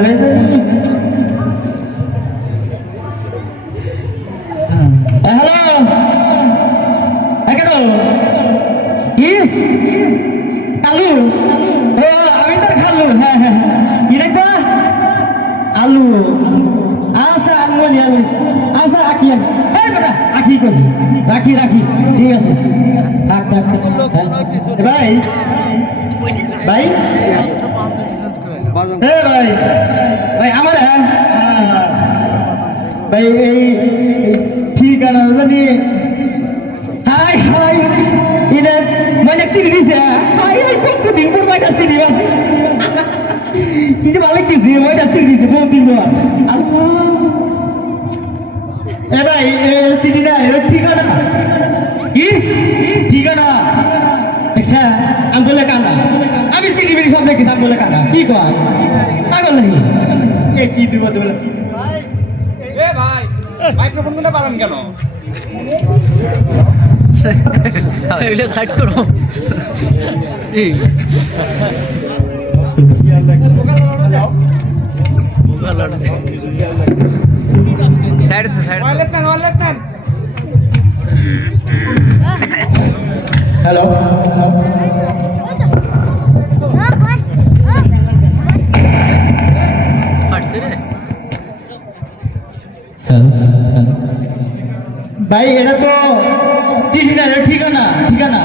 লাগাই দেবি হ্যালো কেন কি আলু ও আমি তোর খালু হ্যাঁ হ্যাঁ কি রাখবা আলু আচ্ছা আলু আমি আচ্ছা আঁকি এই বেটা আঁকি করি রাখি রাখি ঠিক আছে থাক থাক ভাই ভাই হ্যাঁ ভাই ভাই আমার হ্যাঁ ভাই এই ঠিকানা জানি হাই হাই এটা মানে চিনি দিছে হাই হাই কতদিন পর ভাই চিনি আছে কি যে ভালো কিছু ভাই চিনি দিছে বহুদিন পর আল্লাহ এ ভাই চিনি না এর ঠিকানা কি ঠিকানা আচ্ছা আমি বলে কানা আমি চিনি বিনি সব দেখেছি আমি বলে কানা কি কয় পাগল নাকি এ কি বিপদ বলে এ ভাই মাইক্রোফোন গুলো বাড়ান কেন এটা সাইড করো সাইড সাইড ওয়ারলেস নেন হ্যালো পারছে রে ভাই এটা তো চিনি না ঠিকানা ঠিকানা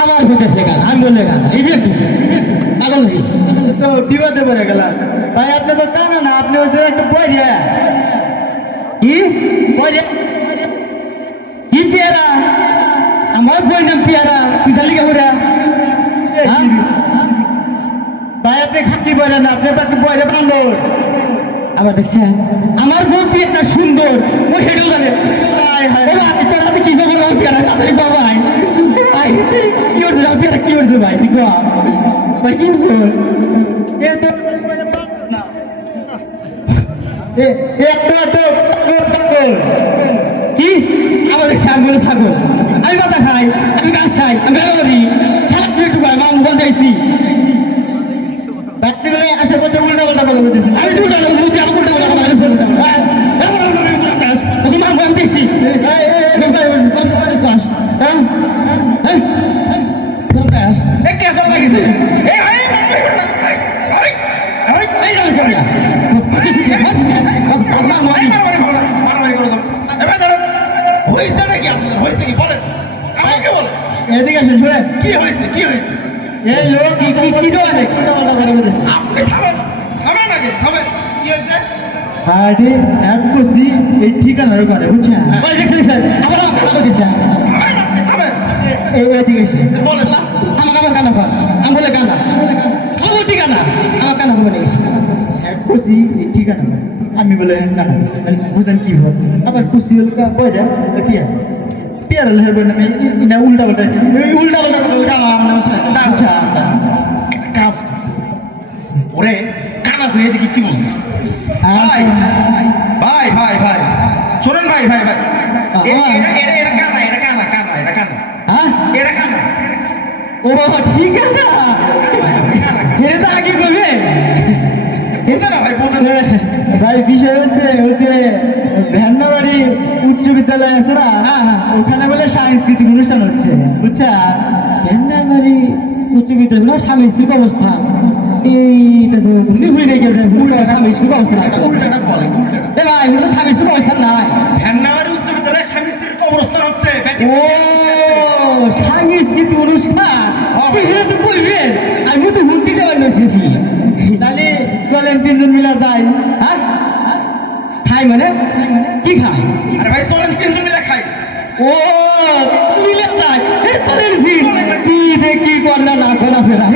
আমার কথা শেখান আমি বললে কানা এই যে পাগল নাকি তো বিবাদে পড়ে গেলাম ভাই আপনি তো কানা না আপনি হচ্ছে একটা বই দিয়া কি বই কি পেয়ারা আমার বই নাম পেয়ারা পিছালি কাপড়া ভাই আপনি খাতি বলেন না আপনি একটু বইরে বান্দর আবার দেখছেন আমার বউ একটা সুন্দর ও হেডেল জানে হায় হায় তোর হাতে কি খবর আমার পেয়ারা তাড়াতাড়ি বাবাই ভাই কি হচ্ছে পেয়ারা কি হচ্ছে ভাই তুই কয়া ভাই কি হচ্ছে এ তো না এ একটু কি আমার দেখছি আমি বলে ছাগল আমি পাতা খাই আমি ঘাস খাই আমি বেলা করি খেলা প্লেট টুকাই মা মোবাইল যাইছি ব্যাটারি করে আসার পথে উল্টা পাল্টা কথা বলতেছি আমি তো উল্টা বলতে আমার উল্টা পাল্টা কথা বলতেছি মা মোবাইল দেখছি কেসা লাগিছে এদিকে আসেন শুনে কি হয়েছে কি হয়েছে এই লোক কি কি কি দোকানে কোনটা বলা করে বলেছে আপনি থামেন থামেন আগে থামেন কি হয়েছে আরে এক বসি এই ঠিকানার ওখানে বুঝছেন বলে দেখছেন স্যার আবার কানা বলতেছে থামেন আপনি থামেন এই এদিকে এসে বলেন না আমাকে আবার কানা কর আমি বলে কানা আমার ঠিকানা আমার কানা বলে গেছে এক বসি এই ঠিকানা আমি বলে কানা বুঝেন কি হয় আবার খুশি হল কা কইরা পিয়া পিয়ার লহের বলে আমি ইনা উল্টা পাল্টা কথা বলে কানা আমার নাম আচ্ছা কাজ ওরে কানা হয়ে দেখি কি বুঝলি ভাই ভাই ভাই ভাই শোনেন ভাই ভাই ভাই এটা কানা এটা কানা কানা এটা কানা হ্যাঁ এটা কানা ও ঠিক আছে এটা আগে কইবে বুঝে না ভাই বুঝে ভাই বিষয় হচ্ছে ভ্যান্নাবাড়ি উচ্চ বিদ্যালয় আছে না ওখানে বলে সাংস্কৃতিক অনুষ্ঠান হচ্ছে বুঝছা ভ্যান্নাবাড়ি উচ্চ বিদ্যালয় না সাংস্কৃতিক অবস্থা এইটা তো ভুলে গেছে সাংস্কৃতিক অবস্থা ভাই ওটা সাংস্কৃতিক অবস্থা নাই ভ্যান্নাবাড়ি উচ্চ বিদ্যালয়ে সাংস্কৃতিক অবস্থা হচ্ছে ও সাংস্কৃতিক অনুষ্ঠান তো বলবেন আমি তো হুলতে যাবার নইতেছি তাহলে চলেন তিনজন মিলা যাই হ্যাঁ খাই মানে কি খাই আরে ভাই চলেন তিনজন মিলা খাই ও মিলে যাই চলেন কি করলে না ফেরা